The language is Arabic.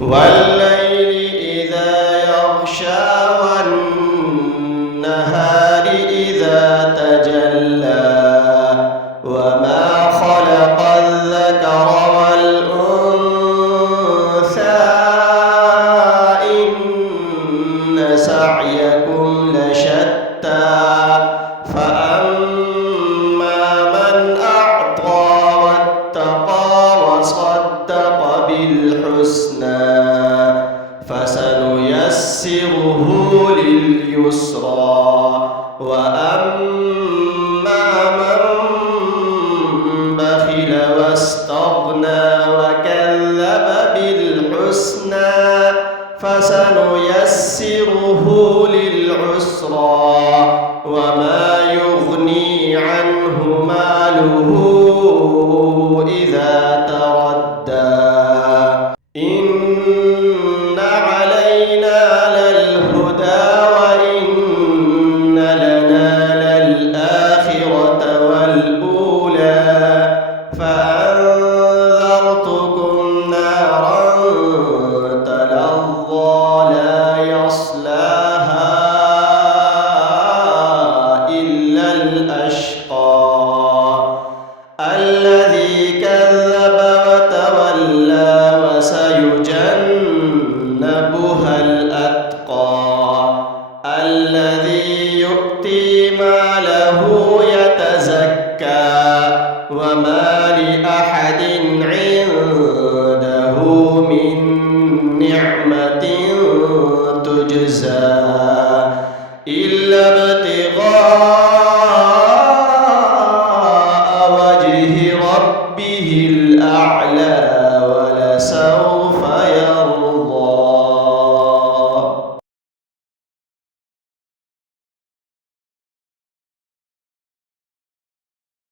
والليل إذا يغشى والنهار إذا تجلى وما خلق الذكر والأنثى إن سعيكم لشتى فأما من أعطى واتقى وصدق بالحسنى فسنيسره لليسرى وأما من بخل واستغنى وكذب بالحسنى فسنيسره للعسرى وما يغني عنه ماله إذا تردى إن علينا للهدى وإن لنا للآخرة والأولى فأنذرتكم نارا تلظى لا يصلاها إلا الأشقى الذي كذب وتولى وسيجنبها الأتقى الذي يؤتي ماله يتزكى وما لأحد عنده من نعمة تجزى إلا ابتغاء وجه ربه الأعلى